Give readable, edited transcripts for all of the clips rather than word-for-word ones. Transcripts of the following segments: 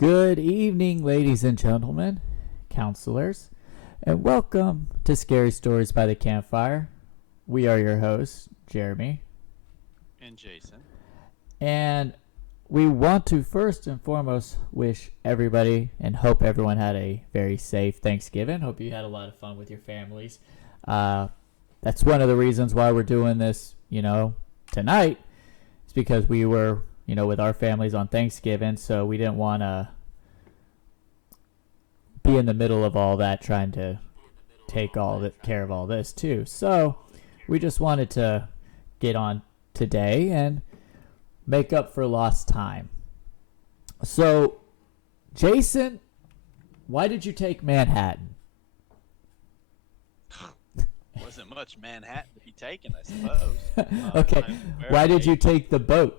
Good evening, ladies and gentlemen, counselors, and welcome to Scary Stories by the Campfire. We are your hosts, Jeremy, And Jason. and we want to first and foremost wish everybody and hope everyone had a very safe Thanksgiving. Hope you had a lot of fun with your families. Uh, that's one of the reasons why we're doing this, tonight. It's because we were, with our families on Thanksgiving, so we didn't want to be in the middle of all that trying to take care of all this too. So we just wanted to get on today and make up for lost time. So, Jason, why did you take Manhattan? Wasn't much Manhattan to be taken, I suppose. Okay, why did you take the boat?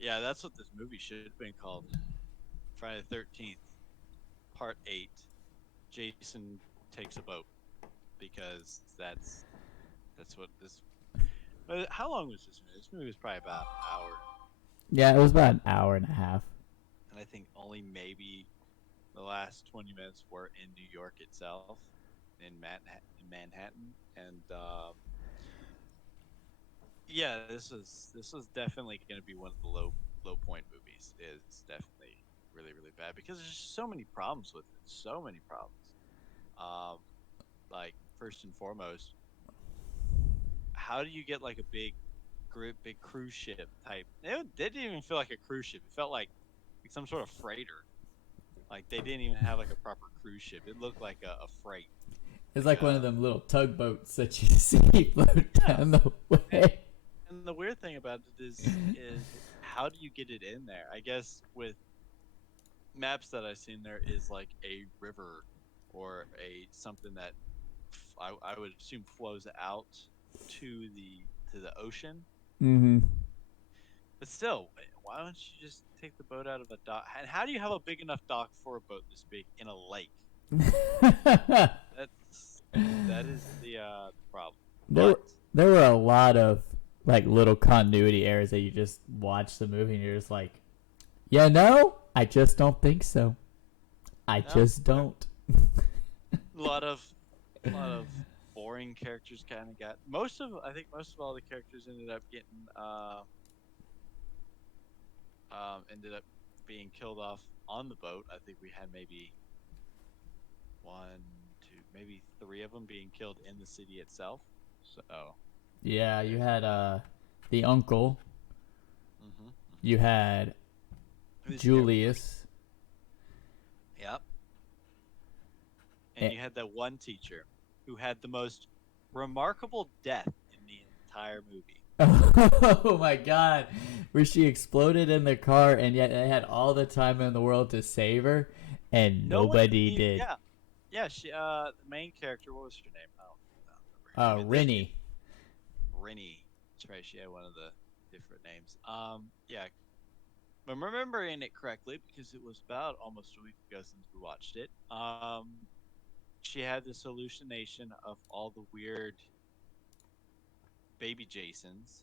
Yeah, that's what this movie should have been called. Friday the 13th, Part 8. Jason Takes a Boat. Because that's what this... How long was this movie? This movie was probably about an hour. Yeah, it was about an hour and a half. And I think only maybe the last 20 minutes were in New York itself. In Manhattan. And... yeah, this was definitely going to be one of the low point movies. It's definitely really bad because there's just so many problems with it. So many problems. Um, like first and foremost, how do you get like a big cruise ship type? It didn't even feel like a cruise ship. It felt like some sort of freighter. Like they didn't even have like a proper cruise ship. It looked like a freight. It's Like like one of a them little tugboats that you see float yeah. down the And, way. and the weird thing about it is how do you get it in there? I guess with maps that I've seen, there is like a river or a something that I would assume flows out to the ocean. Mm-hmm. But still, why don't you just take the boat out of a dock? And how do you have a big enough dock for a boat this big in a lake? That's that is the problem. there, But were, there were a lot of like little continuity errors that you just watch the movie and you're just like, yeah, no, I just don't think so. I no, just don't. a lot of boring characters kind of got I think most of all the characters ended up getting ended up being killed off on the boat. I think we had maybe one, two, maybe three of them being killed in the city itself. So Yeah, you there's had that. the uncle. Mm-hmm. You had Who's everybody? Julius. Yep. And Eh, you had that one teacher who had the most remarkable death in the entire movie. oh my god, where she exploded in the car and yet they had all the time in the world to save her and No one, nobody did. yeah, yeah. The main character. What was her name? I don't remember her name. Rennie. Rennie. That's right. She had one of the different names. Yeah. If I'm remembering it correctly, because it was about almost a week ago since we watched it. She had this hallucination of all the weird baby Jasons,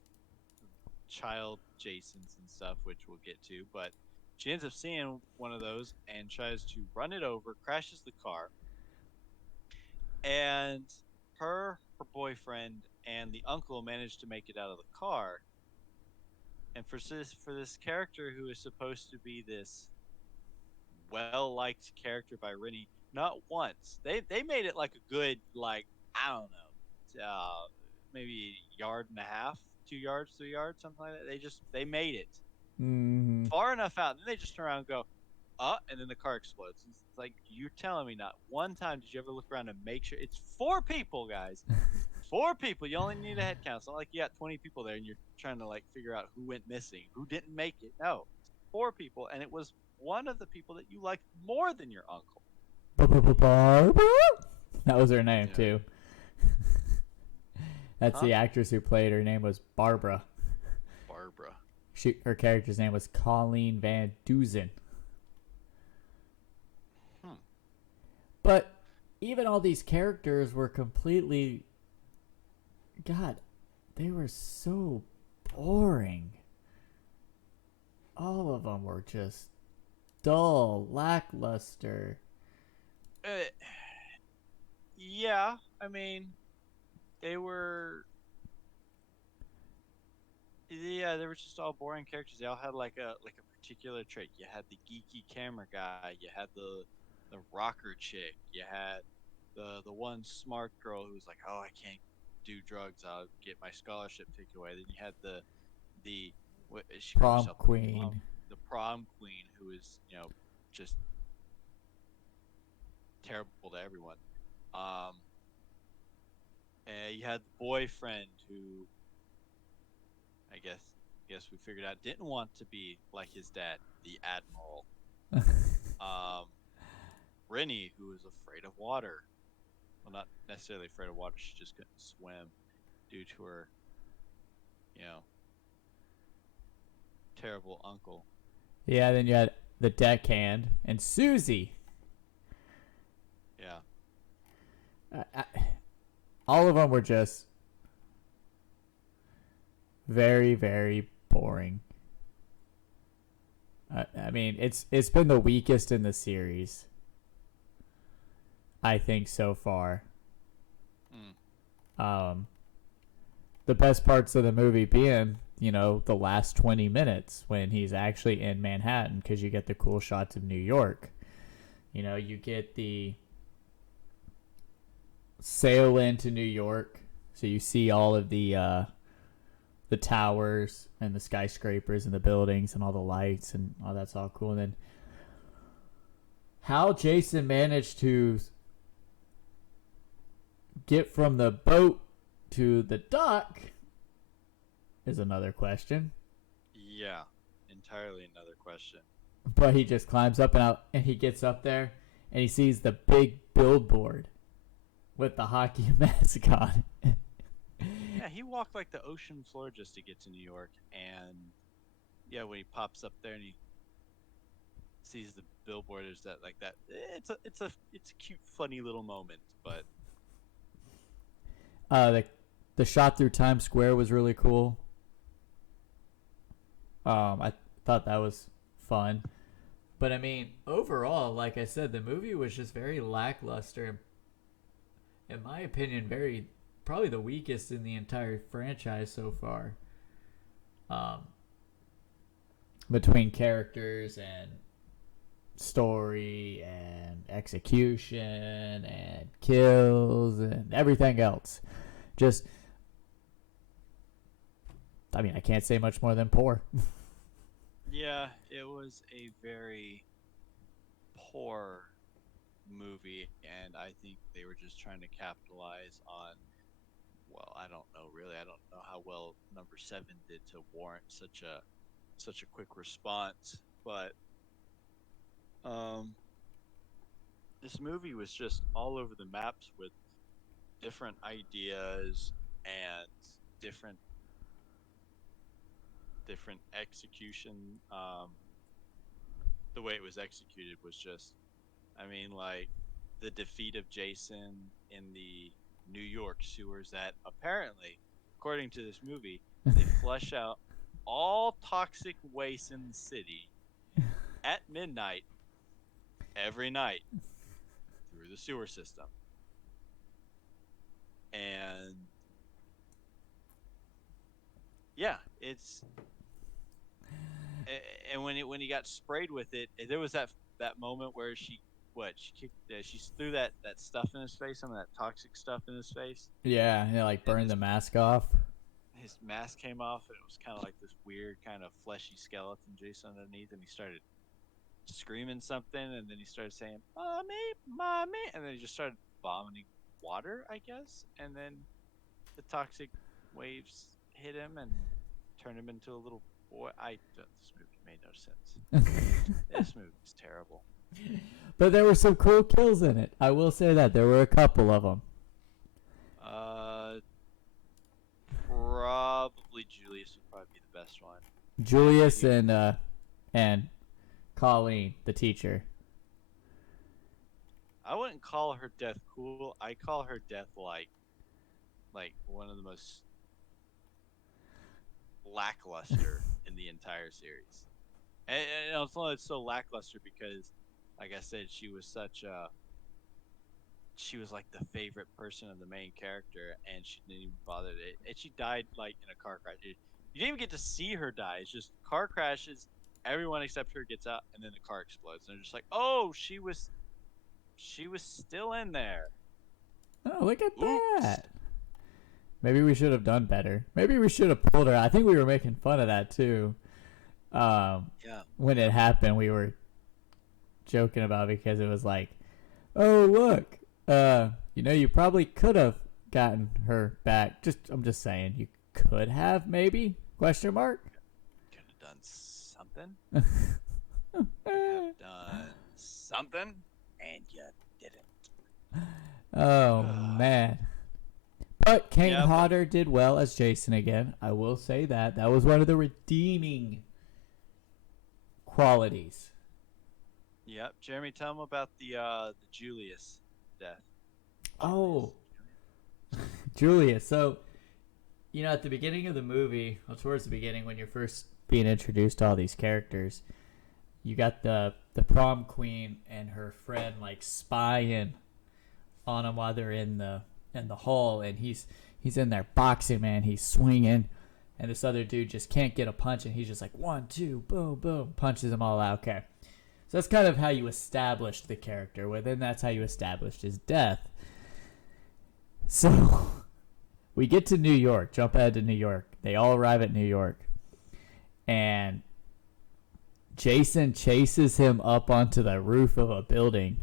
child Jasons and stuff, which we'll get to. But she ends up seeing one of those and tries to run it over, crashes the car, and her boyfriend and the uncle manage to make it out of the car. And for this character who is supposed to be this well liked character by Rennie, not once they made it like a good like I don't know, maybe a yard and a half, 2 yards, 3 yards, something like that. They made it Mm-hmm. far enough out, and then they just turn around and go, and then the car explodes. It's like you're telling me not one time did you ever look around and make sure it's four people, guys. Four people. You only need a head count. It's not like you got 20 people there and you're trying to like figure out who went missing, who didn't make it. No, it's four people, and it was one of the people that you liked more than your uncle. Barbara? That was her name Yeah. too. That's Huh? the actress who played her name was Barbara. Barbara. Her character's name was Colleen Van Duzen. Hmm. But even all these characters were completely God, they were so boring. All of them were just dull, lackluster. Uh, yeah, I mean, they were yeah, they were just all boring characters. They all had like a particular trait. You had the geeky camera guy, you had the rocker chick, you had the one smart girl who was like, "Oh, I can't do drugs. I'll get my scholarship taken away." Then you had the what she called Prom herself, queen. the prom queen, who is just terrible to everyone. Um, and you had the boyfriend who I guess we figured out didn't want to be like his dad, the admiral. Um, Rennie, who was afraid of water. Well, not necessarily afraid of water. She just couldn't swim due to her, you know, terrible uncle. Yeah, then you had the deckhand and Susie. Yeah, I, all of them were just very, very boring. I mean, it's been the weakest in the series, I think, so far. mm, Um, the best parts of the movie being, the last 20 minutes when he's actually in Manhattan because you get the cool shots of New York. You get the sail into New York, so you see all of the towers and the skyscrapers and the buildings and all the lights and all that's all cool. And then how Jason managed to get from the boat to the dock is another question. yeah, entirely another question. But he just climbs up and out, and he gets up there, and he sees the big billboard with the hockey mask on. Yeah, he walked like the ocean floor just to get to New York, and yeah, when he pops up there and he sees the billboard, is that like that? It's a cute, funny little moment, but The shot through Times Square was really cool. I thought that was fun. But I mean, overall, like I said, the movie was just very lackluster. In my opinion, very probably the weakest in the entire franchise so far. Um, between characters and story and execution and kills and everything else. Just, I mean, I can't say much more than poor. yeah, it was a very poor movie, and I think they were just trying to capitalize on. Well, I don't know really. I don't know how well number seven did to warrant such a quick response, but um, this movie was just all over the maps with different ideas and different different execution. The way it was executed was just, I mean, like the defeat of Jason in the New York sewers that apparently, according to this movie, they flush out all toxic waste in the city at midnight every night through the sewer system. And yeah, it's and when he got sprayed with it, there was that moment where she kicked she threw that stuff in his face, some of that toxic stuff in his face, Yeah, and like and burn the mask off. his mask came off, and it was kind of like this weird kind of fleshy skeleton Jason underneath, and he started screaming something, and then he started saying "mommy, mommy," and then he just started vomiting water, I guess, and then the toxic waves hit him and turned him into a little boy. This movie made no sense. This movie was terrible. But there were some cool kills in it. I will say that there were a couple of them. Uh, Probably Julius would probably be the best one. Yeah, Julius and Colleen, the teacher. I wouldn't call her death cool. I call her death like one of the most lackluster in the entire series. and it's so lackluster because, like I said, she was like the favorite person of the main character, and she didn't even bother to. And she died like in a car crash. You didn't even get to see her die. It's just car crashes. Everyone except her gets out, and then the car explodes. And they're just like, "Oh, she was still in there. Oh, look at Oops." that. Maybe we should have done better. Maybe we should have pulled her. I think we were making fun of that too. Yeah, When yeah. it happened, we were joking about it because it was like, oh look, you probably could have gotten her back. I'm just saying, you could have maybe question mark. Could have done something. Could have done something, and you Oh didn't. man. But Kane Yeah, but Hodder did well as Jason again. I will say that. That was one of the redeeming qualities. yep. Jeremy, tell him about the Julius death. Julius. Oh, Julia. So, at the beginning of the movie, well, towards the beginning, when you're first being introduced to all these characters, you got the prom queen and her friend like spying on them while they're in the hall, and he's in there boxing, man. He's swinging, and this other dude just can't get a punch, and he's just like 1, 2, boom, boom, punches them all out. Okay, so that's kind of how you established the character. Well, then that's how you established his death. So we get to New York. Jump ahead to New York. They all arrive at New York, and Jason chases him up onto the roof of a building.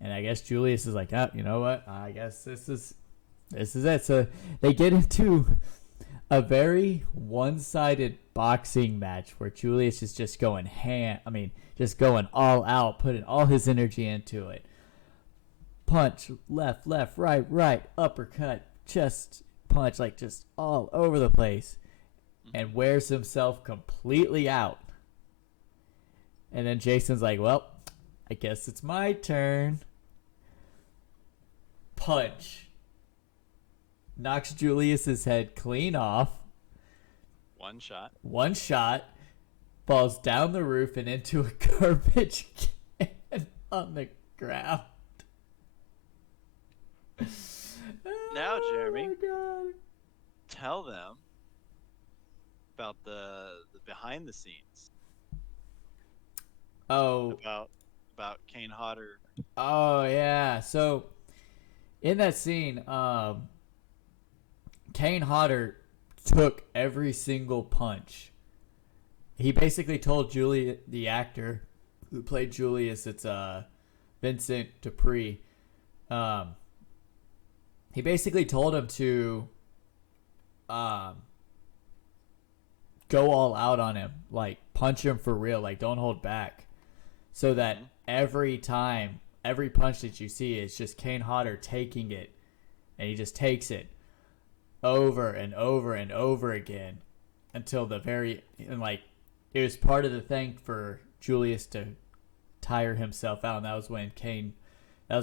And I guess Julius is like, oh, you know what? I guess this is it. So they get into a very one-sided boxing match where Julius is just going just going all out, putting all his energy into it. Punch, left, left, right, right, uppercut, chest punch, like just all over the place, and wears himself completely out. And then Jason's like, well, I guess it's my turn. Punch. Knocks Julius's head clean off. One shot. One shot. Falls down the roof and into a garbage can on the ground. Now, Jeremy, Oh my god. tell them about the behind the scenes Oh, about Kane Hodder. oh yeah. So in that scene, Kane Hodder took every single punch. He basically told Julie, the actor who played Julius, it's Vincent Dupree. Um, he basically told him to um, go all out on him, like punch him for real, like don't hold back, so that Mm-hmm. every time, every punch that you see is just Kane Hodder taking it, and he just takes it over and over and over again until the very and like it was part of the thing for Julius to tire himself out, and that was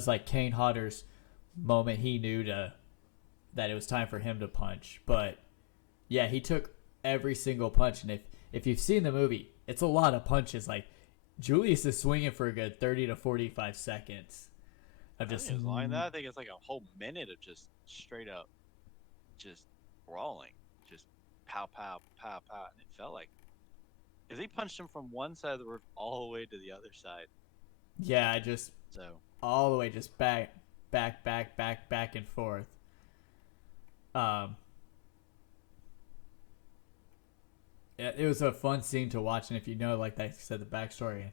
like Kane Hodder's moment. He knew that it was time for him to punch. But yeah, he took every single punch, and if you've seen the movie, it's a lot of punches. Like Julius is swinging for a good 30 to 45 seconds of I think just it was longer than that. I think it's like a whole minute of just straight up, just brawling, just pow pow pow pow, and it felt like because he punched him from one side of the roof all the way to the other side. yeah, just So all the way, just back and forth. Um, it was a fun scene to watch, and if you know, like I said, the backstory,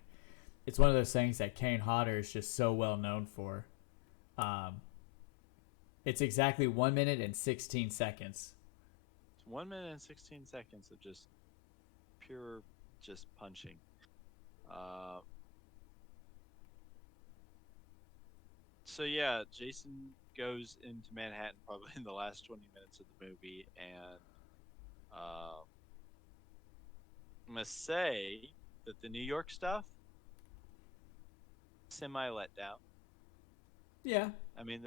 it's one of those things that Kane Hodder is just so well known for. Um, it's exactly 1 minute and 16 seconds. it's 1 minute and 16 seconds of just pure just punching. Uh, so yeah, Jason goes into Manhattan probably in the last 20 minutes of the movie, and uh, I must say that the New York stuff semi let down. Yeah. I mean,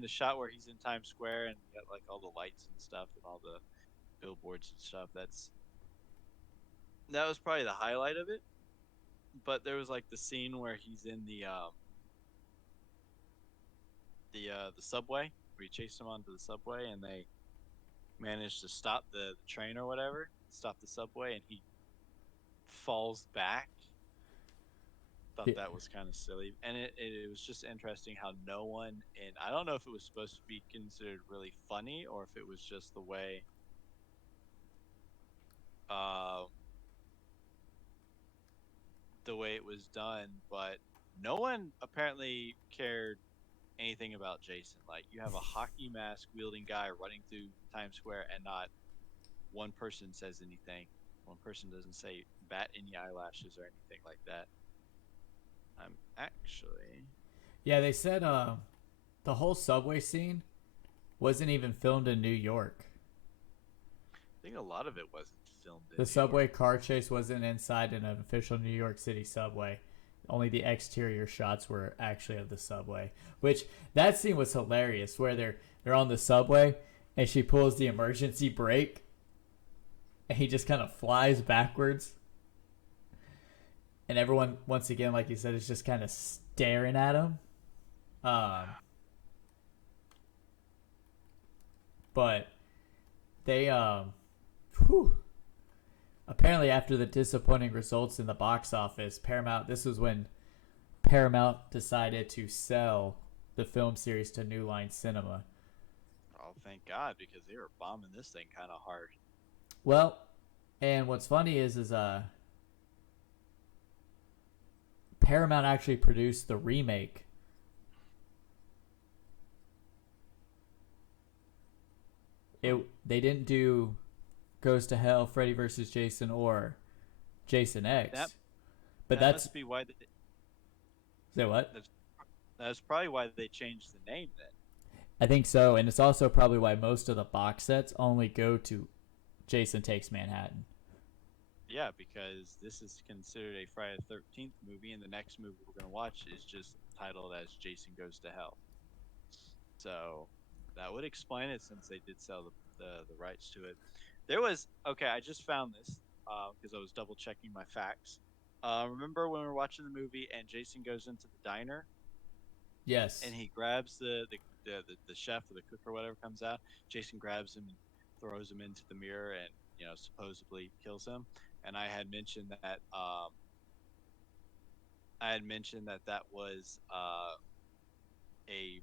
the shot where he's in Times Square and you got like all the lights and stuff and all the billboards and stuff. That was probably the highlight of it. but there was like the scene where he's in the subway where he chased him onto the subway and they managed to stop the train or whatever, stop the subway, and he falls back. Thought Yeah, that was kind of silly, and it was just interesting how no one, and I don't know if it was supposed to be considered really funny or if it was just uh, the way it was done, but no one apparently cared anything about Jason. Like you have a hockey mask wielding guy running through Times Square, and not one person says anything. One person doesn't say bat any eyelashes or anything like that. I'm actually, yeah. They said the whole subway scene wasn't even filmed in New York. I think a lot of it wasn't filmed in The New York. subway car chase wasn't inside an official New York City subway. Only the exterior shots were actually of the subway. Which that scene was hilarious, where they're on the subway and she pulls the emergency brake and he just kind of flies backwards. And everyone, once again, like you said, is just kind of staring at him. Um, but they, whew, apparently after the disappointing results in the box office, Paramount, this was when Paramount decided to sell the film series to New Line Cinema. Oh, thank God, because they were bombing this thing kind of hard. Well, and what's funny is Paramount actually produced the remake. They didn't do Goes to Hell, Freddy vs. Jason, or Jason That X, but that that's must be why. say what? That's, that's probably why they changed the name then. I think so, and it's also probably why most of the box sets only go to Jason Takes Manhattan. Yeah, because this is considered a Friday the 13th movie, and the next movie we're going to watch is just titled as Jason Goes to Hell. So that would explain it since they did sell the rights to it. There was, okay, I just found this because I was double checking my facts. Remember when we were watching the movie and Jason goes into the diner Yes. and he grabs the chef or the cook or whatever comes out? Jason grabs him and throws him into the mirror and, supposedly kills him. And I had mentioned that was a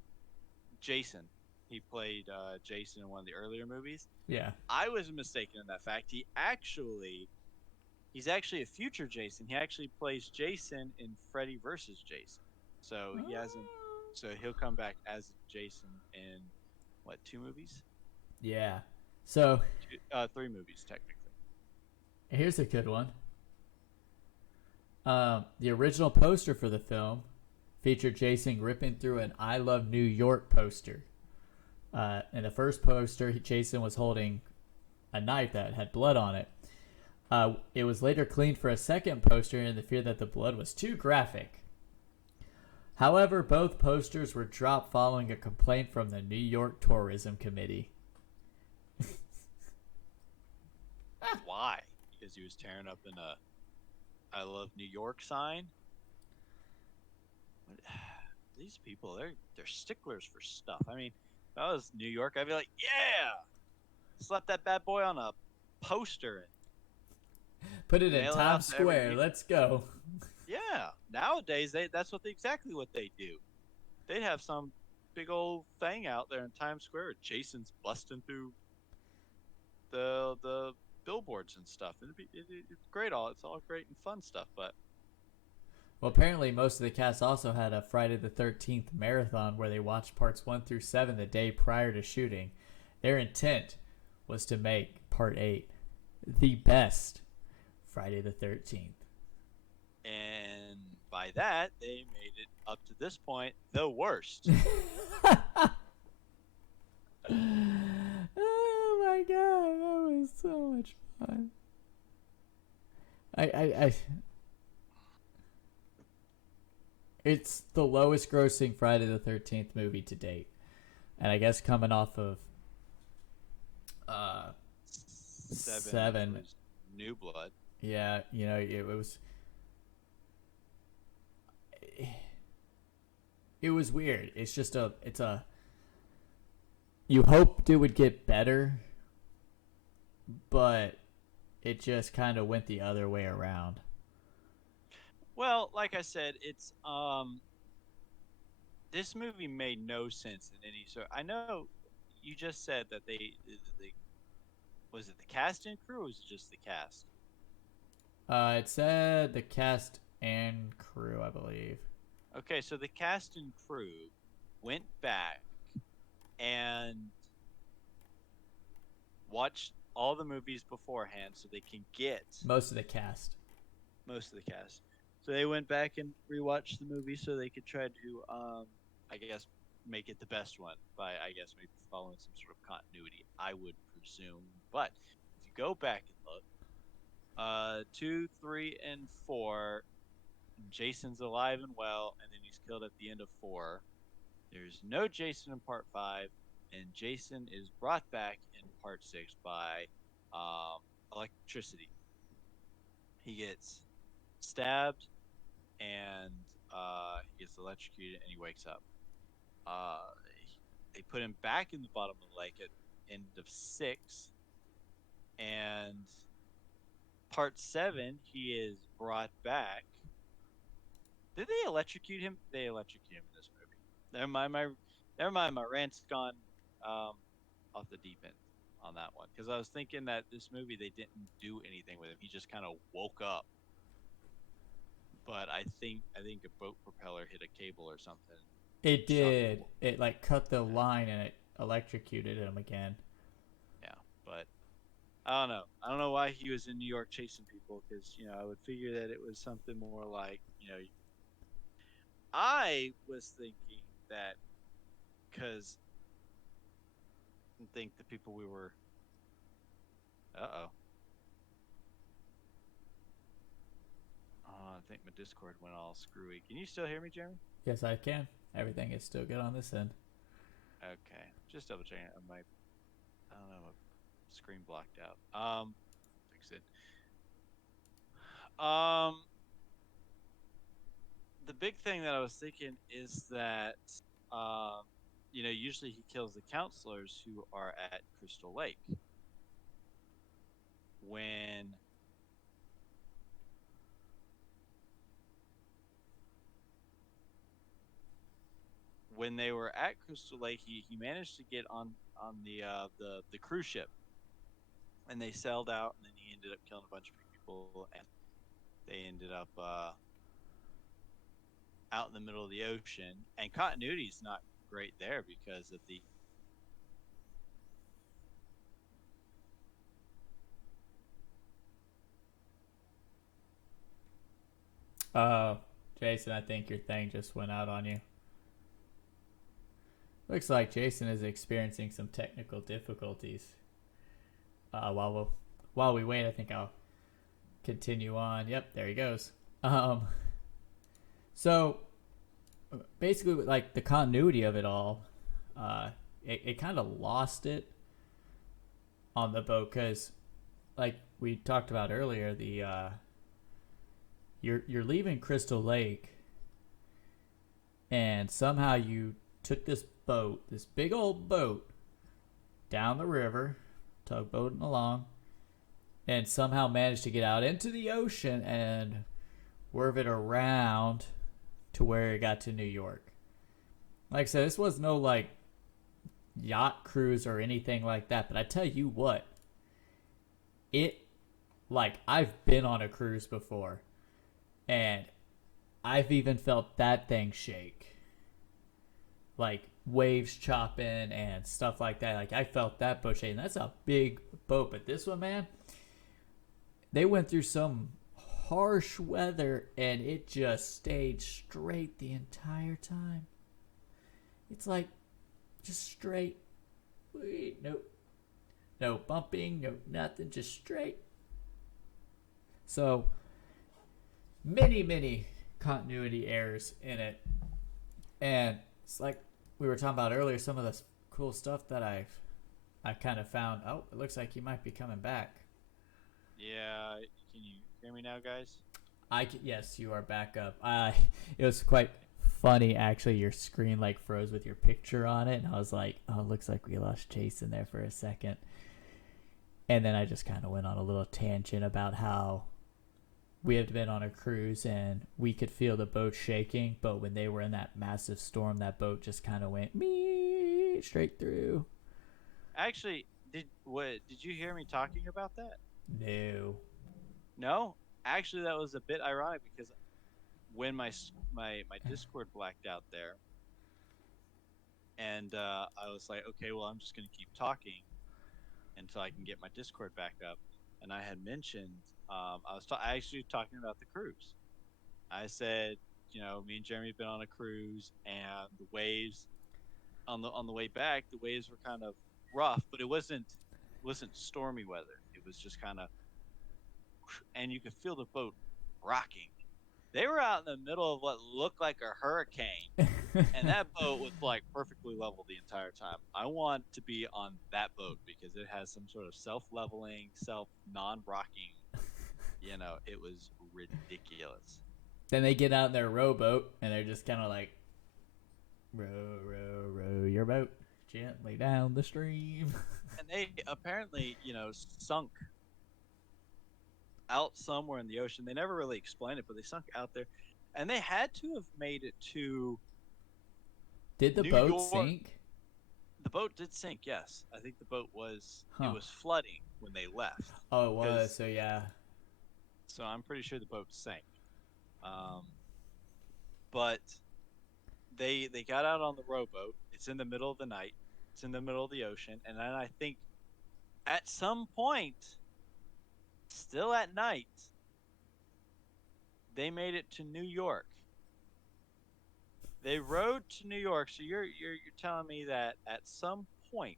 Jason. He played Jason in one of the earlier movies. Yeah. I was mistaken in that fact. He's actually a future Jason. He actually plays Jason in Freddy versus Jason. So he hasn't. So he'll come back as Jason in what, 2 movies? Yeah. So 3 movies technically. here's a good one. The original poster for the film featured Jason ripping through an "I Love New York" poster. In the first poster, Jason was holding a knife that had blood on it. It was later cleaned for a second poster in the fear that the blood was too graphic. However, both posters were dropped following a complaint from the New York Tourism Committee. Why? Because he was tearing up in a "I Love New York" sign. What, these people, they're sticklers for stuff. I mean, if I was New York, I'd be like, yeah, slap that bad boy on a poster Put it and in mail it out Times to every Square. Let's go. Yeah, nowadays that's exactly what they do. They'd have some big old thing out there in Times Square. Jason's busting through the billboards and stuff. It's great. It's all great and fun stuff. But Well, apparently, most of the cast also had a Friday the 13th marathon where they watched parts 1 through 7 the day prior to shooting. Their intent was to make part 8 the best Friday the 13th. and by that they made it up to this point the worst. Oh my god, that was so much fun. I It's the lowest grossing Friday the 13th movie to date. And I guess coming off of uh 7. Was New Blood. Yeah, it was it was weird. It's a you hoped it would get better, but it just kind of went the other way around. Well, like I said, it's this movie made no sense in any sort. I know you just said that they was it the cast and crew or was it just the cast? It said the cast and crew, I believe. Okay, so the cast and crew went back and watched all the movies beforehand so they can get Most of the cast. most of the cast. So they went back and rewatched the movie so they could try to, I guess, make it the best one by, I guess, maybe following some sort of continuity. I would presume, but if you go back and look, two, three, and four, Jason's alive and well, and then he's killed at the end of four. There's no Jason in part five, and Jason is brought back in part six by electricity. He gets stabbed and he gets electrocuted and he wakes up. Uh, they put him back in the bottom of the lake at end of six, and part seven he is brought back. Did they electrocute him? They electrocute him in this movie. Never mind. My rant's gone um, off the deep end on that one because I was thinking that this movie they didn't do anything with him. He just kind of woke up, but I think a boat propeller hit a cable or something, It shot him. did. It like cut the Yeah, line and it electrocuted him again. yeah, but I don't know why he was in New York chasing people because I would figure that it was something more like I was thinking that because I think the people we were. Uh-oh. I think my Discord went all screwy. Can you still hear me, Jeremy? Yes, I can. Everything is still good on this end. Okay, just double checking. I don't know, my screen blocked out. Fix it. Um, the big thing that I was thinking is that, um, usually he kills the counselors who are at Crystal Lake when they were at Crystal Lake. He managed to get on the cruise ship, and they sailed out, and then he ended up killing a bunch of people, and they ended up out in the middle of the ocean. And continuity's not great there because of the Uh, Jason, I think your thing just went out on you. Looks like Jason is experiencing some technical difficulties. While we wait, I think I'll continue on. Yep, there he goes. Um, so basically, like the continuity of it all, it kind of lost it on the boat because, like we talked about earlier, the you're leaving Crystal Lake, and somehow you took this boat, this big old boat, down the river, tugboating along, and somehow managed to get out into the ocean and swerve it around to where it got to New York. Like I said, this was no like yacht cruise or anything like that, but I tell you what, it like I've been on a cruise before, and I've even felt that thing shake. Like waves chopping and stuff like that. Like I felt that boat shaking. That's a big boat, but this one, man, they went through some harsh weather and it just stayed straight the entire time. It's like just straight. Nope. No bumping, no nothing, just straight. So many continuity errors in it. And it's like we were talking about earlier, some of the cool stuff that I kind of found. Oh, it looks like he might be coming back. Yeah, can you hear me now, guys? Yes, you are back up. It was quite funny. Actually, your screen like froze with your picture on it, and I was like, "Oh, it looks like we lost Jason there for a second." And then I just kind of went on a little tangent about how we had been on a cruise and we could feel the boat shaking, but when they were in that massive storm, that boat just kind of went me straight through. Actually, did you hear me talking about that? No. No, actually, that was a bit ironic because when my Discord blacked out there, and I was like, okay, well, I'm just gonna keep talking until I can get my Discord back up. And I had mentioned, I actually talking about the cruise. I said, me and Jeremy have been on a cruise, and the waves on the way back, the waves were kind of rough, but it wasn't stormy weather. It was just kind of, and you could feel the boat rocking. They were out in the middle of what looked like a hurricane, and that boat was like perfectly level the entire time. I want to be on that boat because it has some sort of self-leveling, self-non-rocking. It was ridiculous. Then they get out in their rowboat and they're just kind of like, row, row, row your boat gently down the stream. And they apparently, sunk out somewhere in the ocean. They never really explained it, but they sunk out there, and they had to have made it to Did the New boat York. sink? The boat did sink. Yes, I think the boat was. Huh. It was flooding when they left. Oh, it was. So yeah. So I'm pretty sure the boat sank. But they got out on the rowboat. It's in the middle of the night. It's in the middle of the ocean, and then I think at some point, still at night, they made it to New York. They rode to New York. So you're telling me that at some point,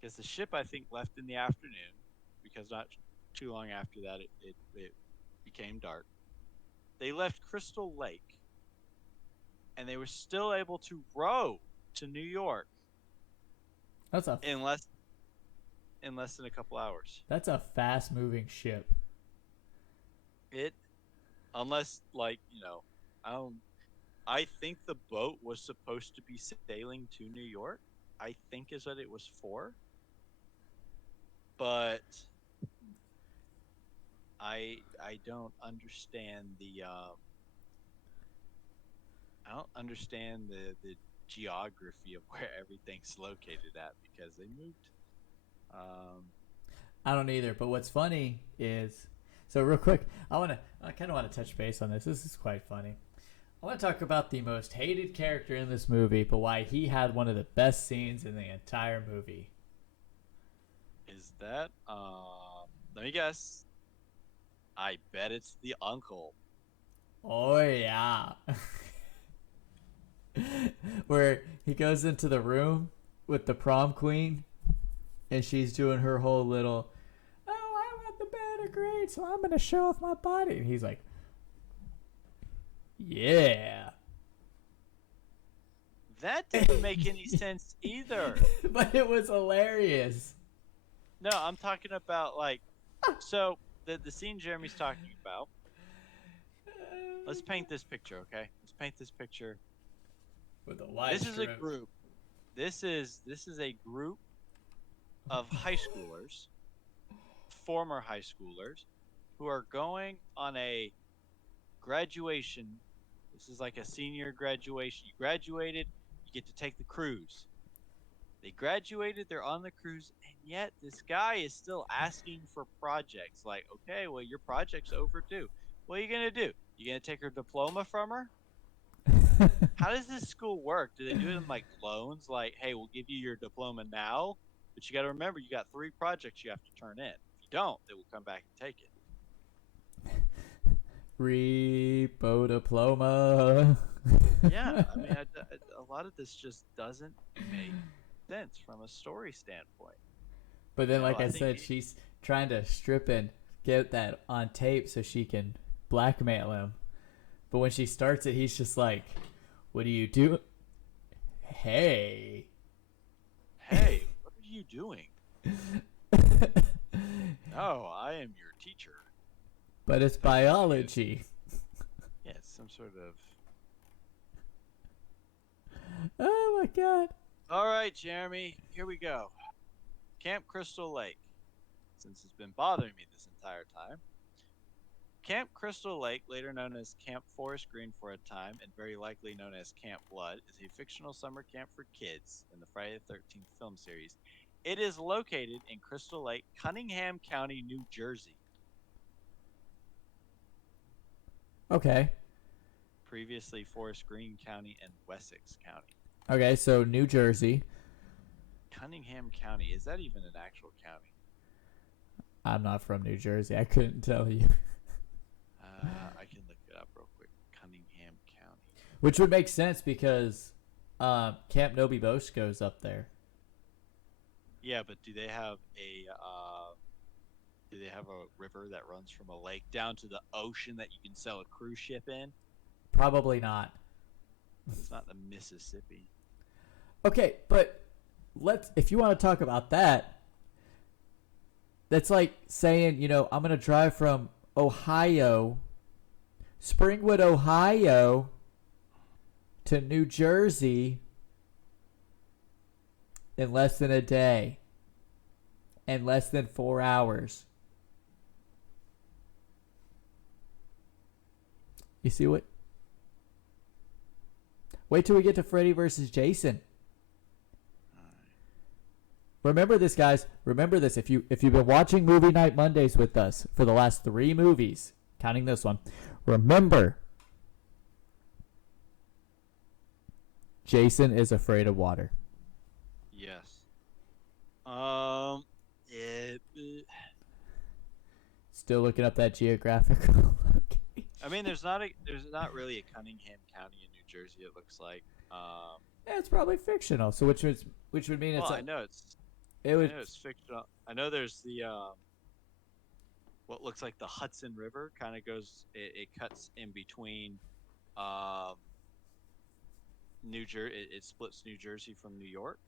because the ship I think left in the afternoon, because not too long after that it became dark. They left Crystal Lake, and they were still able to row to New York That's a in less than a couple hours. that's a fast moving ship. It, unless I think the boat was supposed to be sailing to New York. I think is what it was for. But I don't understand the geography of where everything's located at because they moved. I don't either. But what's funny is, so real quick, I kind of want to touch base on this. This is quite funny. I want to talk about the most hated character in this movie, but why he had one of the best scenes in the entire movie. Is that let me guess. I bet it's the uncle. Oh yeah. Where he goes into the room with the prom queen and she's doing her whole little, oh, I want the better grade, so I'm gonna show off my body. And he's like, yeah. That didn't make any sense either. But it was hilarious. No, I'm talking about so the scene Jeremy's talking about. Let's paint this picture, okay? Let's paint this picture. With a wide This is a strip. group. This is a group of high schoolers, former high schoolers, who are going on a graduation. This is like a senior graduation. You graduated, you get to take the cruise. They graduated, they're on the cruise, and yet this guy is still asking for projects. Like, okay, well, your project's overdue. What are you going to do? You going to take her diploma from her? How does this school work? Do they do it in like loans? Like, hey, we'll give you your diploma now, but you got to remember you got 3 projects you have to turn in. If you don't, they will come back and take it. Repo diploma. Yeah, I mean, a lot of this just doesn't make sense from a story standpoint. But then, like I think said, she's trying to strip and get that on tape so she can blackmail him. But when she starts it, he's just like, what do you do? Hey, what are you doing? Oh, I am your teacher. But it's biology. Yeah, it's some sort of Oh my god. All right, Jeremy, here we go. Camp Crystal Lake. Since it's been bothering me this entire time. Camp Crystal Lake, later known as Camp Forest Green for a time, and very likely known as Camp Blood, is a fictional summer camp for kids in the Friday the 13th film series. It is located in Crystal Lake, Cunningham County, New Jersey. Okay. Previously Forest Green County and Wessex County. Okay, so New Jersey. Cunningham County. Is that even an actual county? I'm not from New Jersey. I couldn't tell you. I can look it up real quick. Cunningham County. Which would make sense because Camp Nobi Bosch goes up there. Yeah, but do they have a river that runs from a lake down to the ocean that you can sell a cruise ship in? Probably not. It's not the Mississippi. Okay, but if you want to talk about that, that's like saying, I'm going to drive from Ohio, Springwood, Ohio, to New Jersey in less than a day, in less than 4 hours. You see what? Wait till we get to Freddy versus Jason. Remember this, guys. Remember this. If you've been watching Movie Night Mondays with us for the last 3 movies, counting this one, remember, Jason is afraid of water. Yes. Still looking up that geographical location. I mean, there's not really a Cunningham County in New Jersey. It looks like. Yeah, it's probably fictional. So which would mean it's. Well, like, I know it's. It would. I know it's fictional. I know there's the what looks like the Hudson River kind of goes. It cuts in between. New Jersey. It splits New Jersey from New York.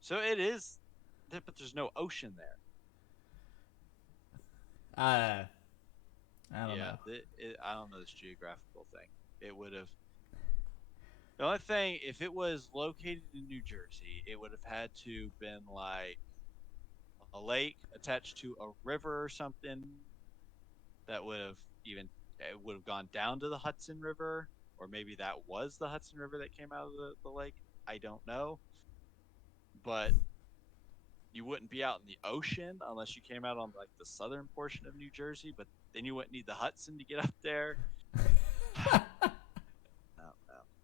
So it is, but there's no ocean there. I don't know. I don't know this geographical thing. It would have. The only thing, if it was located in New Jersey, it would have had to been like a lake attached to a river or something. That would have gone down to the Hudson River, or maybe that was the Hudson River that came out of the lake. I don't know, but you wouldn't be out in the ocean unless you came out on like the southern portion of New Jersey, but then you wouldn't need the Hudson to get up there. No,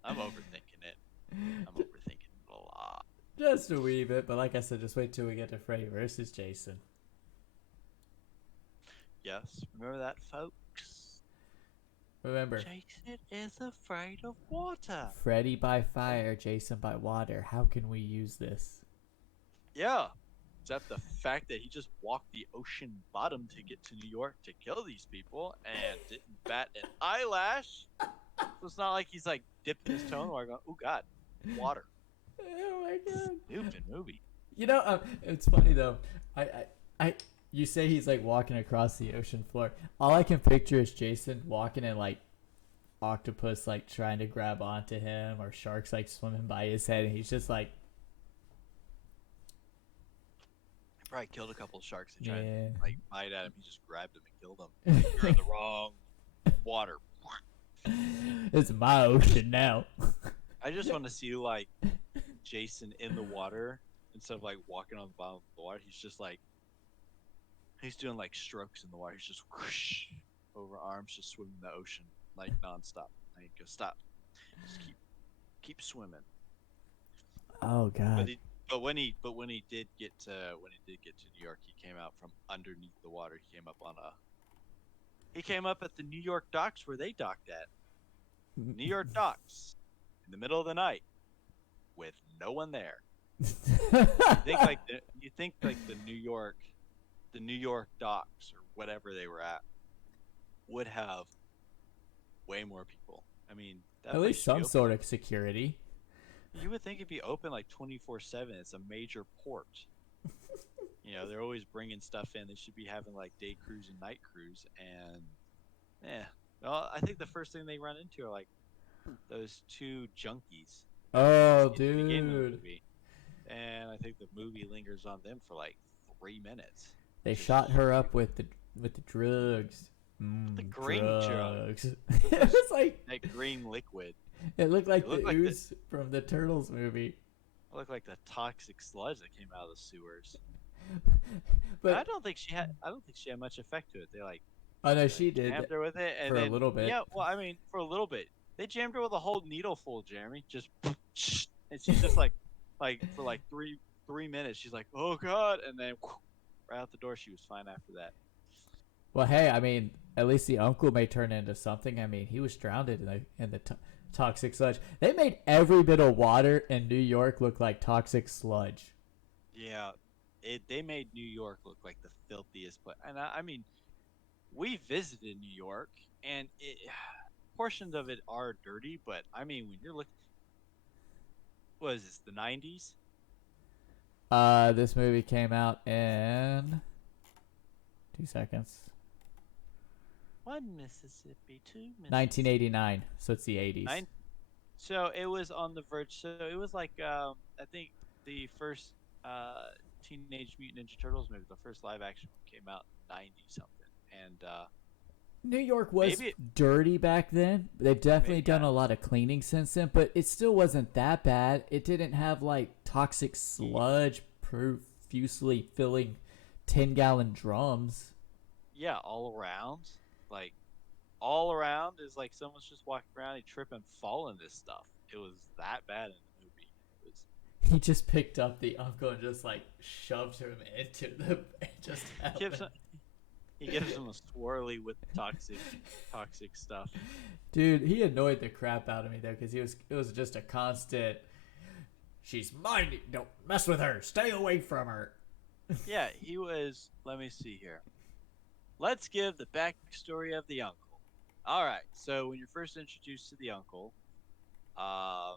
I'm overthinking it. I'm overthinking it a lot. Just a wee bit, but like I said, just wait till we get to Freddy versus Jason. Yes, remember that, folks? Remember, Jason is afraid of water. Freddy by fire, Jason by water. How can we use this? Yeah. Except the fact that he just walked the ocean bottom to get to New York to kill these people and didn't bat an eyelash. So it's not like he's like dipping his toe in the water going, oh God, water. Oh my god. Stupid movie. It's funny though. You say he's like walking across the ocean floor. All I can picture is Jason walking and like octopus like trying to grab onto him, or sharks like swimming by his head, and he's just like. Probably killed a couple of sharks and tried Yeah. to like bite at him. He just grabbed him and killed him. Like, you're in the wrong water. It's my ocean now. I just want to see like Jason in the water instead of like walking on the bottom of the water. He's just like he's doing like strokes in the water. He's just whoosh over arms, just swimming the ocean like nonstop. Like go stop, just keep swimming. Oh god. But when he did get to New York, he came out from underneath the water. He came up at the New York docks where they docked at. New York docks in the middle of the night with no one there. You think like the New York docks or whatever they were at would have way more people. I mean, at least some sort of security. You would think it'd be open like 24/7. It's a major port. They're always bringing stuff in. They should be having like day cruise and night cruise. And well, I think the first thing they run into are like those two junkies Oh, in the beginning of the dude. movie, and I think the movie lingers on them for like 3 minutes. They shot Just her up with the drugs. the green drug Drugs. with It those was like that green liquid. it looked It like the looked like the ooze from the Turtles movie. it looked like the toxic sludge that came out of the sewers. And But I don't think she had much effect to it. oh no, They like she did jammed her with it, and for a then little bit. yeah, well, I mean, for a little bit, they jammed her with a whole needle full, Jeremy. Just and she's just like for like three minutes, she's like, oh god, and then right out the door, she was fine after that. Well, hey, I mean, at least the uncle may turn into something. I mean, he was drowned in the toxic sludge. They made every bit of water in New York look like toxic sludge. Yeah, they made New York look like the filthiest place, and I mean, we visited New York, and portions of it are dirty, but I mean, when you're looking, what is this, the '90s? This movie came out in 2 seconds. One Mississippi, two Mississippi. 1989. So it's the 80s. Nine. So it was on the verge. So it was like I think the first uh, Teenage Mutant Ninja Turtles movie, the first live action one, came out in '90 something, and New York was maybe dirty back then. They've definitely yeah, done a lot of cleaning since then, but it still wasn't that bad. It didn't have like toxic sludge profusely filling 10-gallon drums. yeah, all around, like all around is like someone's just walking around, and trip and fall in this stuff. It was that bad in the movie. It was He just picked up the uncle and just like shoved him into the. It just gives happened. him, he gives him a swirly with toxic stuff. Dude, he annoyed the crap out of me though, because it was just a constant. She's mine. Don't mess with her. Stay away from her. Yeah, he was. Let me see here. Let's give the backstory of the uncle. All right. So when you're first introduced to the uncle, um,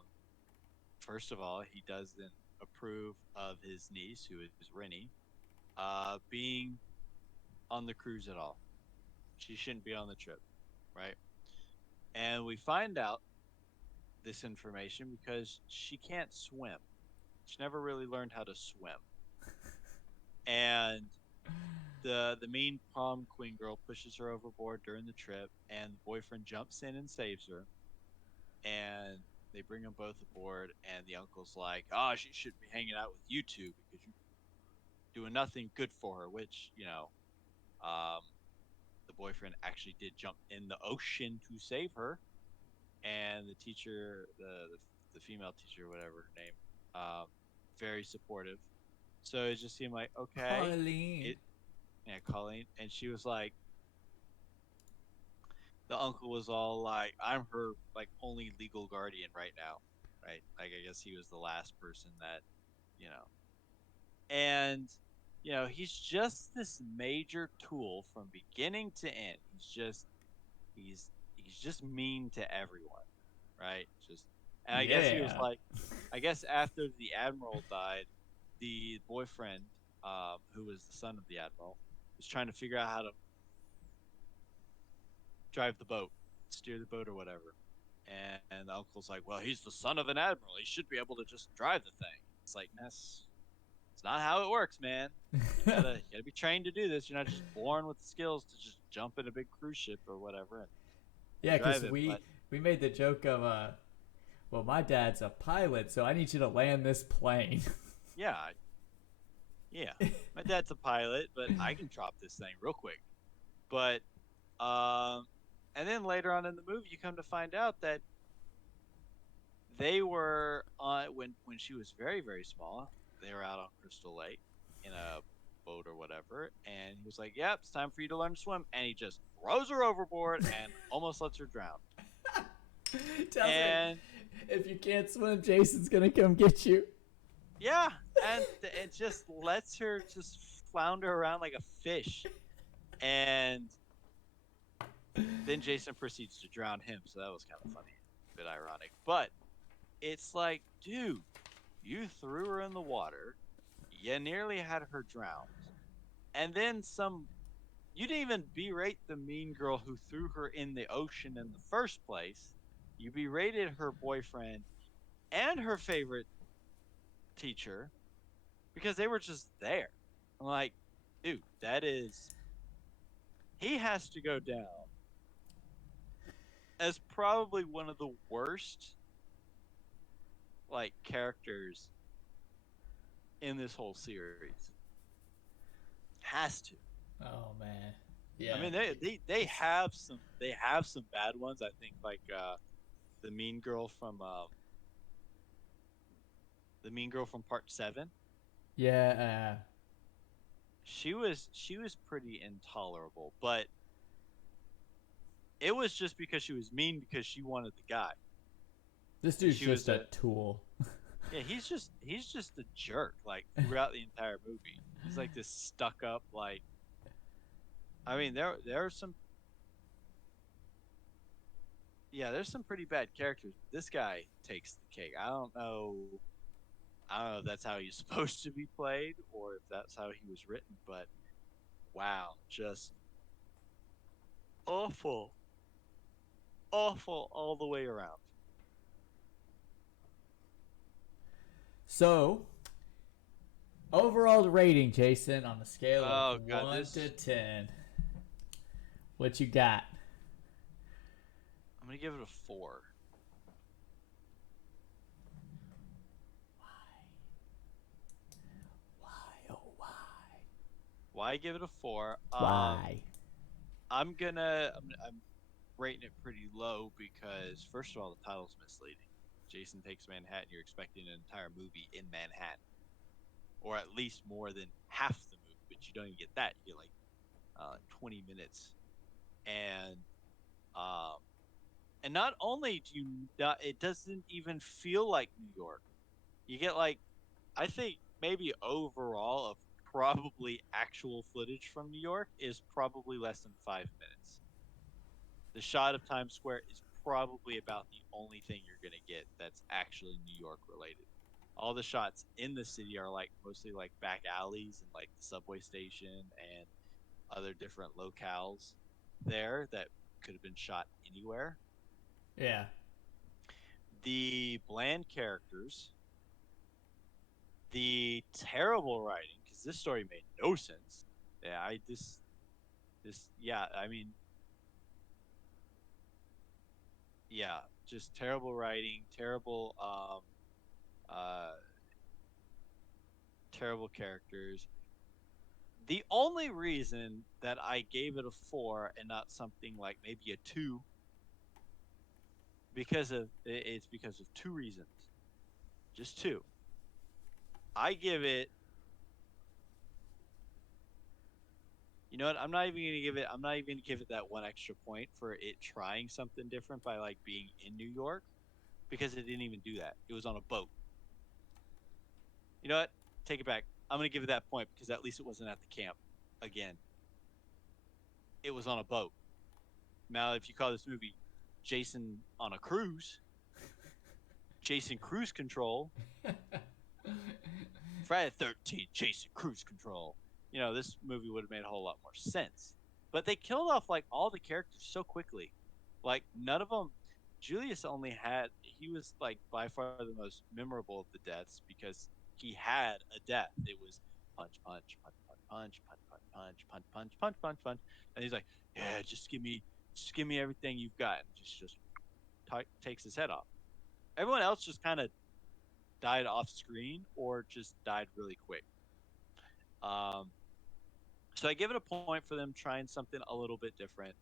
first of all, he doesn't approve of his niece, who is Rennie, being on the cruise at all. She shouldn't be on the trip, right? And we find out this information because she can't swim. She never really learned how to swim, and the mean prom queen girl pushes her overboard during the trip, and the boyfriend jumps in and saves her, and they bring them both aboard, and the uncle's like, oh, she shouldn't be hanging out with you two because you're doing nothing good for her, which, um, the boyfriend actually did jump in the ocean to save her, and the teacher, the female teacher, whatever her name, um, very supportive. So it just seemed like, okay, Colleen. it, yeah, Colleen, and she was like, the uncle was all like, I'm her like only legal guardian right now, right? Like I guess he was the last person that, you know, and he's just this major tool from beginning to end. He's just mean to everyone, right? Just, and I guess he was Yeah. like, I guess after the admiral died, the boyfriend, who was the son of the admiral, was trying to figure out how to drive the boat, steer the boat or whatever. And the uncle's like, well, he's the son of an admiral. He should be able to just drive the thing. It's like, it's not how it works, man. You gotta be trained to do this. You're not just born with the skills to just jump in a big cruise ship or whatever and Yeah, drive because it. But we made the joke of well, my dad's a pilot, so I need you to land this plane. yeah, yeah, my dad's a pilot, but I can drop this thing real quick. But and then later on in the movie, you come to find out that they were on when she was very very small. They were out on Crystal Lake in a boat or whatever, and he was like, "Yep, it's time for you to learn to swim." And he just throws her overboard and almost lets her drown. Tells her And if you can't swim, Jason's gonna come get you. yeah, and it just lets her just flounder around like a fish. And then Jason proceeds to drown him, so that was kind of funny, a bit ironic. But it's like, dude, you threw her in the water, you nearly had her drowned, and then some. You didn't even berate the mean girl who threw her in the ocean in the first place. You berated her boyfriend and her favorite teacher because they were just there. I'm like, dude, that is he has to go down as probably one of the worst like characters in this whole series. Has to. Oh man. I Yeah. mean, they have some bad ones. I think like the mean girl from the mean girl from part 7. Yeah. She was pretty intolerable, but it was just because she was mean because she wanted the guy, This and dude's she was just a a tool. yeah. He's just a jerk like throughout the entire movie. He's like this stuck up like. I mean, there are some yeah, there's some pretty bad characters. This guy takes the cake. I don't know if that's how he's supposed to be played or if that's how he was written, but wow, just awful, awful all the way around. So, overall rating, Jason, on a scale of Oh god, 1 to this 10. What you got? I'm gonna give it a 4. Why? Oh, why? Why give it a 4? Why? I'm rating it pretty low because first of all the title's misleading. Jason Takes Manhattan. You're expecting an entire movie in Manhattan, or at least more than half the movie, but you don't even get that. You get like 20 minutes, and um, and not only do you not, it doesn't even feel like New York. You get like, I think maybe overall of probably actual footage from New York is probably less than 5 minutes. The shot of Times Square is probably about the only thing you're gonna get that's actually New York related. All the shots in the city are like mostly like back alleys and like the subway station and other different locales there that could have been shot anywhere. Yeah. The bland characters, the terrible writing, because this story made no sense. Yeah, I this yeah, I mean yeah, just terrible writing, uh terrible characters. The only reason that I gave it a 4 and not something like maybe a 2 it's because of two reasons. Just two. I give it You know what? I'm not even gonna give it that one extra point for it trying something different by like being in New York because it didn't even do that. It was on a boat. You know what? Take it back. I'm gonna give it that point because at least it wasn't at the camp. Again, it was on a boat. Now, if you call this movie Jason on a cruise, Jason Cruise Control, Friday the 13th, Jason Cruise Control, this movie would have made a whole lot more sense. But they killed off like all the characters so quickly. Like none of them. Julius only had he was like by far the most memorable of the deaths because he had a death. It was punch, punch, punch, punch, punch, punch, punch, punch, punch, punch, punch, punch, and he's like, yeah, just give me everything you've got, and just takes his head off. Everyone else just kind of died off screen or just died really quick. Um, so I give it a point for them trying something a little bit different,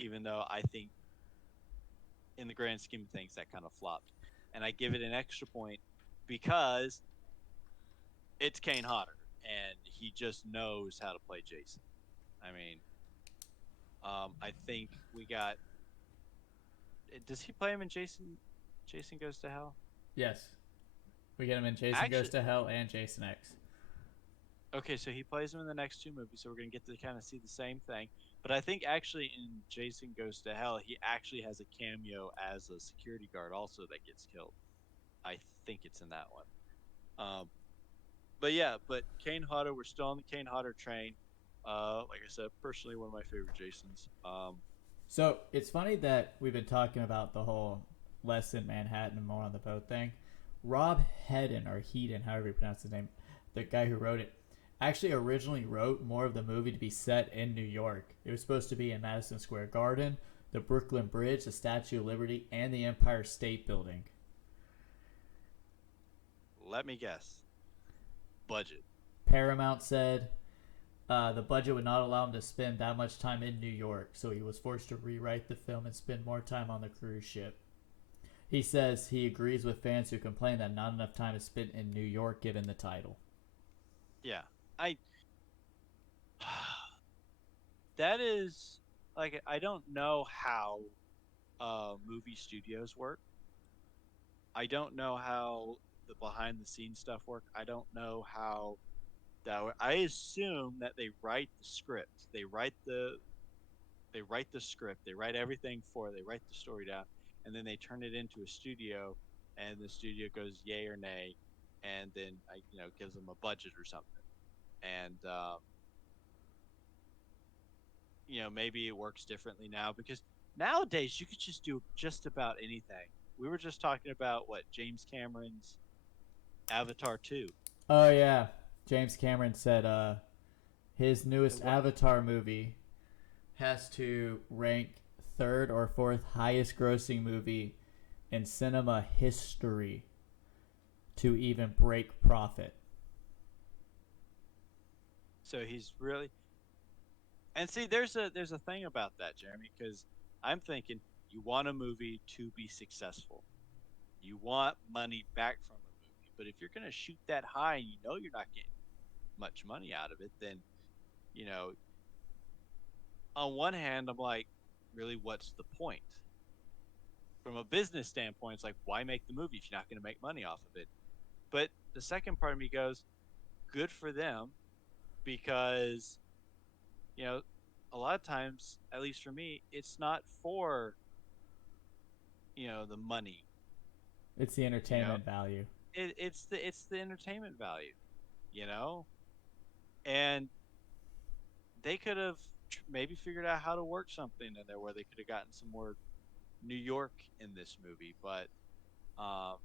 even though I think in the grand scheme of things that kind of flopped. And I give it an extra point because it's Kane Hodder and he just knows how to play Jason. I mean, I think we got. Does he play him in Jason? Jason Goes to Hell. Yes. We get him in Jason Goes Actually, to Hell and Jason X. okay, so he plays him in the next two movies, so we're gonna get to kind of see the same thing. But I think actually in Jason Goes to Hell, he actually has a cameo as a security guard also that gets killed. I think it's in that one. But yeah, but Kane Hodder, we're still on the Kane Hodder train. Like I said, personally one of my favorite Jasons. So it's funny that we've been talking about the whole less in Manhattan and more on the boat thing. Rob Hedden, or Heaton, however you pronounce his name, the guy who wrote it, actually originally wrote more of the movie to be set in New York. It was supposed to be in Madison Square Garden, the Brooklyn Bridge, the Statue of Liberty, and the Empire State Building. Let me guess. Budget. Paramount said the budget would not allow him to spend that much time in New York, so he was forced to rewrite the film and spend more time on the cruise ship. He says he agrees with fans who complain that not enough time is spent in New York given the title. Yeah. I that is like I don't know how movie studios work. I don't know how the behind the scenes stuff work. I don't know how I assume that they write the script. They write the script. They write everything for it. They write the story down, and then they turn it into a studio, and the studio goes yay or nay, and then gives them a budget or something. And maybe it works differently now because nowadays you could just do just about anything. We were just talking about what James Cameron's Avatar 2. Oh yeah, James Cameron said his newest What? Avatar movie has to rank third or fourth highest grossing movie in cinema history to even break profit. So he's really. And see, there's a thing about that, Jeremy, because I'm thinking you want a movie to be successful. You want money back from a movie. But if you're going to shoot that high and you're not getting much money out of it, then, you know, on one hand, I'm like, really, what's the point? From a business standpoint, it's like, why make the movie if you're not going to make money off of it? But the second part of me goes, good for them, because, a lot of times, at least for me, it's not for, the money. It's the You know, entertainment value. it's the entertainment value, you know, and they could have maybe figured out how to work something in there where they could have gotten some more New York in this movie. But um,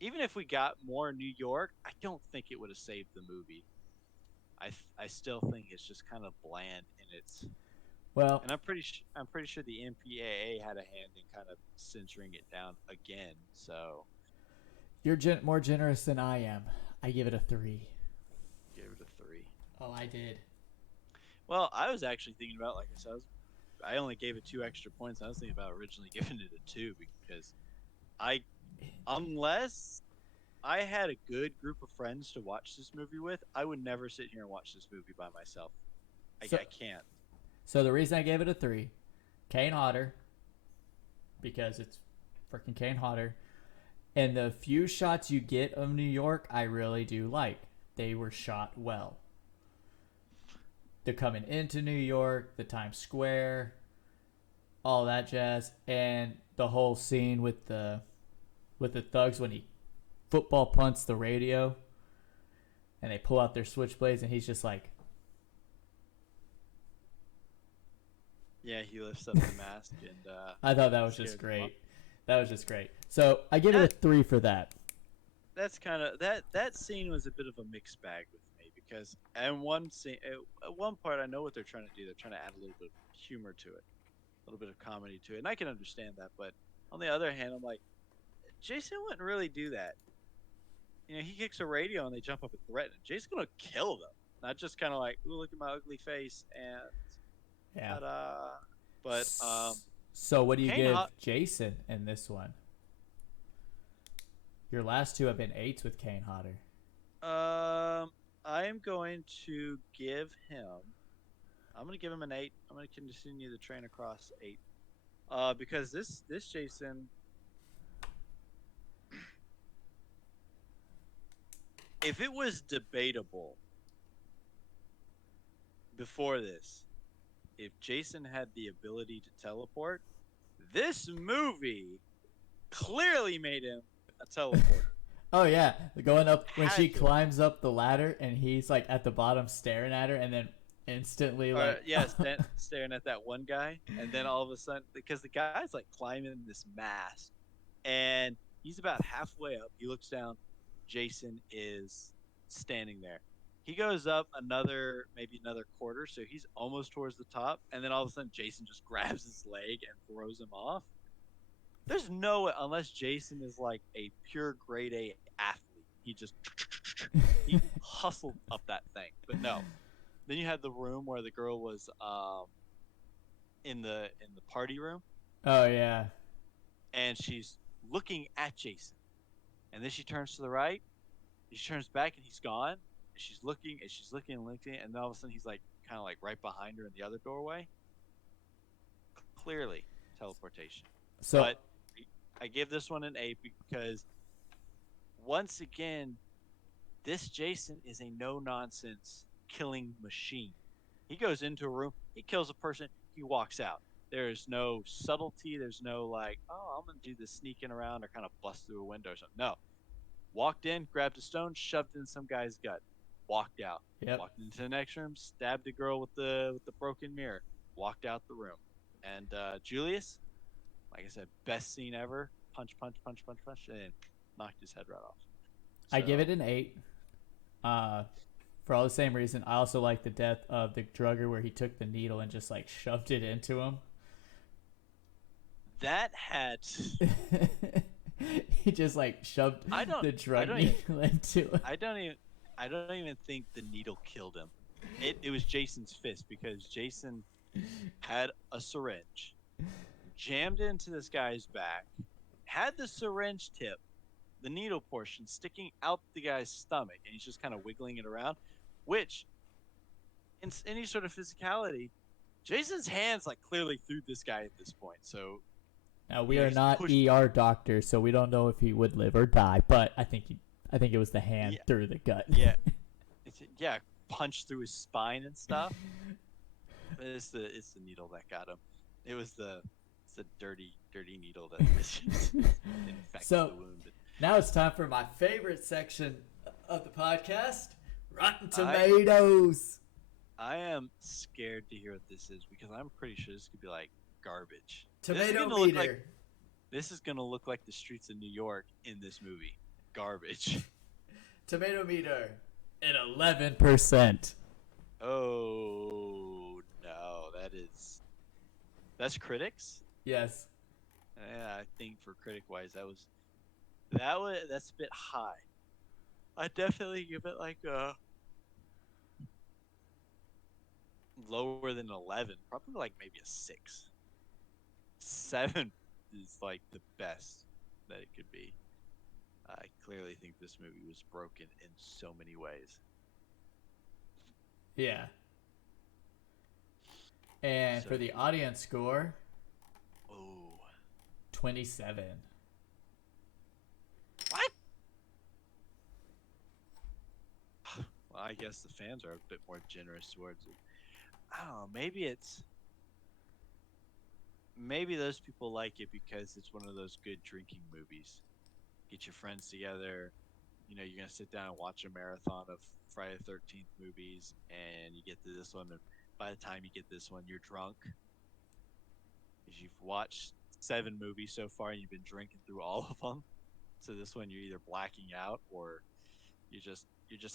even if we got more New York, I don't think it would have saved the movie. I still think it's just kind of bland in its. Well, And I'm pretty sure the MPAA had a hand in kind of censoring it down again. So you're more generous than I am. I give it a 3. give it a 3. Oh, I did. Well, I was actually thinking about, like I said, I only gave it 2 extra points. I was thinking about originally giving it a 2 because I, unless I had a good group of friends to watch this movie with, I would never sit here and watch this movie by myself. So, I can't. so the reason I gave it a 3, Kane Hodder, because it's freaking Kane Hodder, and the few shots you get of New York, I really do like. They were shot well. The coming into New York, the Times Square, all that jazz, and the whole scene with the thugs when he football punts the radio, and they pull out their switchblades, and he's just like, Yeah, he lifts up the mask and. I thought that was just great. That was just great. So I give it a 3 for that. That's kind of that scene was a bit of a mixed bag with me because at one part I know what they're trying to do. They're trying to add a little bit of humor to it, a little bit of comedy to it, and I can understand that. But on the other hand, I'm like, Jason wouldn't really do that. He kicks a radio and they jump up and threaten him. Jason's gonna kill them, not just kind of like, "Ooh, look at my ugly face," and Yeah. ta-da. But So what do you Kane give Hod- Jason in this one? Your last 2 have been 8s with Kane Hodder. I am going to give him. I'm going to give him an 8. I'm going to continue the train across 8. Because this Jason, if it was debatable before this, if Jason had the ability to teleport, this movie clearly made him a teleporter. Oh yeah, going up when Had she to. climbs up the ladder and he's like at the bottom staring at her, and then instantly Or like yeah, staring at that one guy, and then all of a sudden, because the guy's like climbing this mast, and he's about halfway up. He looks down. Jason is standing there. He goes up maybe another quarter, so he's almost towards the top, and then all of a sudden, Jason just grabs his leg and throws him off. There's no way, unless Jason is like a pure grade A athlete. He hustled up that thing, but no. Then you had the room where the girl was in the party room, oh yeah. and she's looking at Jason, and then she turns to the right, and she turns back, and he's gone. And she's looking, and then all of a sudden he's like kind of like right behind her in the other doorway. Clearly teleportation, So but I give this one an 8 because once again, this Jason is a no nonsense killing machine. He goes into a room, he kills a person, he walks out. There's no subtlety. There's no like, oh, I'm gonna do this sneaking around or kind of bust through a window or something. No, walked in, grabbed a stone, shoved it in some guy's gut, walked out. yep. Walked into the next room, stabbed a girl with the broken mirror, walked out the room. And Julius, like I said, best scene ever. Punch, punch, punch, punch, punch, and knocked his head right off. I give it an 8. For all the same reason. I also like the death of the drugger where he took the needle and just like shoved it into him. That had He just like shoved the drug needle into him. I don't even think the needle killed him. It was Jason's fist, because Jason had a syringe, jammed it into this guy's back, had the syringe tip, the needle portion sticking out the guy's stomach, and he's just kind of wiggling it around, which in any sort of physicality, Jason's hands like clearly threw this guy at this point. So now we are not ER doctors, so we don't know if he would live or die. But I think it was the hand through the gut. Yeah, punched through his spine and stuff. It's the needle that got him. It's the dirty needle that infected the wound. Now it's time for my favorite section of the podcast, Rotten Tomatoes. I am scared to hear what this is, because I'm pretty sure this could be like garbage. Tomato meter. This is gonna look like the streets of New York in this movie. Garbage. Tomato meter at 11%. Oh no, that's critics? Yes. Yeah, I think for critic wise that's a bit high. I definitely give it like a lower than 11, probably like maybe a 6. 7 is like the best that it could be. I clearly think this movie was broken in so many ways. Yeah. And for the audience score, 27. What? Well, I guess the fans are a bit more generous towards it. I don't know. Maybe those people like it because it's one of those good drinking movies. Get your friends together. You're gonna sit down and watch a marathon of Friday the 13th movies, and you get to this one, and by the time you get this one, you're drunk. Because you've watched 7 movies so far, and you've been drinking through all of them. So this one, you're either blacking out or you're just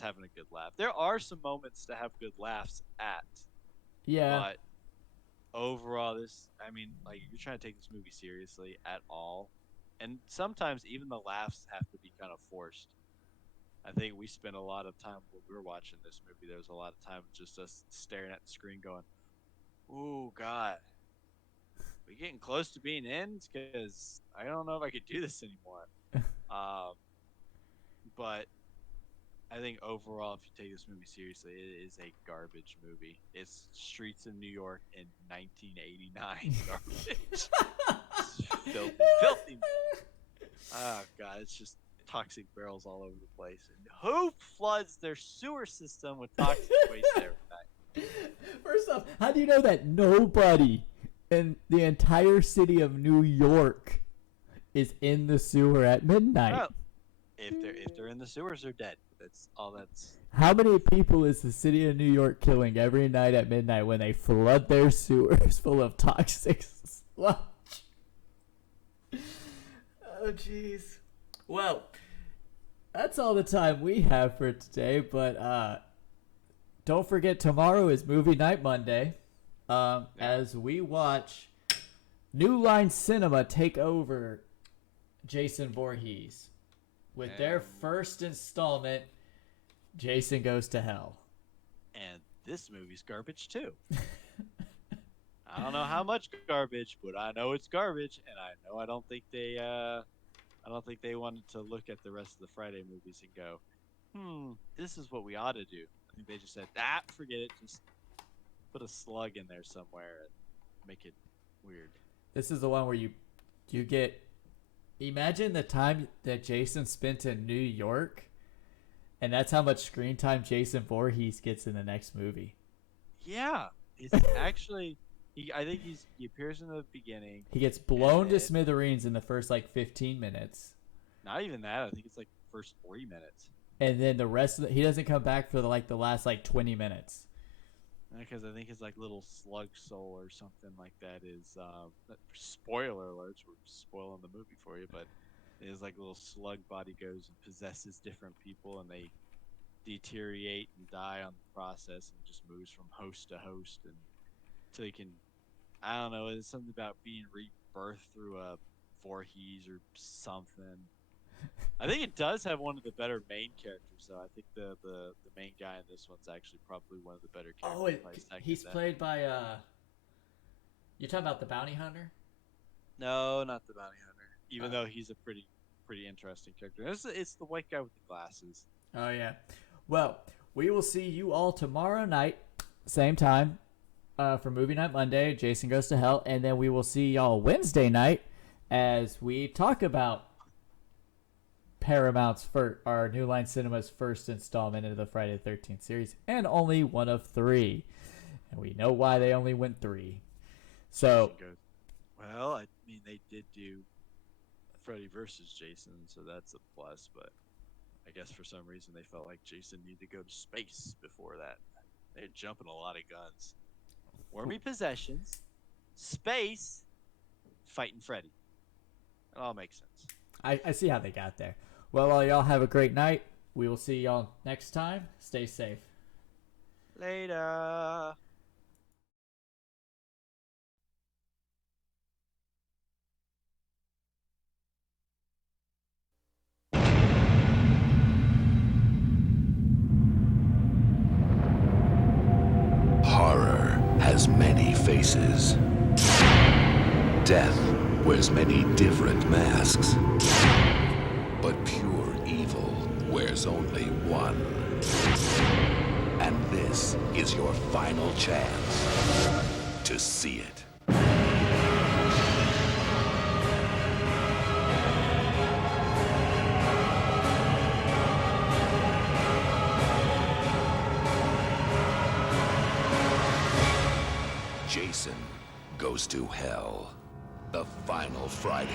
having a good laugh. There are some moments to have good laughs at. Yeah. But overall, like, if you're trying to take this movie seriously at all, and sometimes even the laughs have to be kind of forced. I think we spent a lot of time when we were watching this movie. There was a lot of time just us staring at the screen going, "Ooh, God. We getting close to being in, because I don't know if I could do this anymore." But I think overall, if you take this movie seriously, it is a garbage movie. It's streets in New York in 1989 garbage. It's filthy. Oh God, it's just toxic barrels all over the place. And who floods their sewer system with toxic waste every night? First off, how do you know that nobody in the entire city of New York is in the sewer at midnight? Well, if they're in the sewers, they're dead. That's all. That's How many people is the city of New York killing every night at midnight when they flood their sewers full of toxic sludge? Oh, jeez. Well, that's all the time we have for today, but don't forget tomorrow is movie night Monday, as we watch New Line Cinema take over Jason Voorhees with their first installment, Jason Goes to Hell. and this movie's garbage too. I don't know how much garbage, but I know it's garbage, and I don't think they wanted to look at the rest of the Friday movies and go, this is what we ought to do. I think they just said, forget it, just put a slug in there somewhere and make it weird. This is the one where you get, imagine the time that Jason spent in New York, and that's how much screen time Jason Voorhees gets in the next movie. Yeah, it's actually. I think he appears in the beginning. He gets blown to smithereens in the first 15 minutes. Not even that. I think it's first 40 minutes. And then the rest of he doesn't come back for the last 20 minutes. Because I think his little slug soul or something like that is spoiler alerts. We're spoiling the movie for you, but his little slug body goes and possesses different people, and they deteriorate and die on the process, and just moves from host to host and. So you can, I don't know, it's something about being rebirthed through a Voorhees or something. I think it does have one of the better main characters, though. I think the main guy in this one's actually probably one of the better characters. Oh, he's played by, you're talking about the bounty hunter? No, not the bounty hunter. Even though he's a pretty interesting character. It's the white guy with the glasses. Oh, yeah. Well, we will see you all tomorrow night, same time. For Movie Night Monday, Jason Goes to Hell, and then we will see y'all Wednesday night as we talk about Paramount's our New Line Cinema's first installment into the Friday the 13th series, and only one of 3. And we know why they only went 3. So, well, I mean, they did do Freddy versus Jason, so that's a plus, but I guess for some reason they felt like Jason needed to go to space before that. They're jumping a lot of guns. Wormy possessions, space, fighting Freddy. It all makes sense. I see how they got there. Well, y'all have a great night. We will see y'all next time. Stay safe. Later. Horror has many faces. Death wears many different masks. But pure evil wears only one. And this is your final chance to see it. Jason Goes to Hell. The final Friday.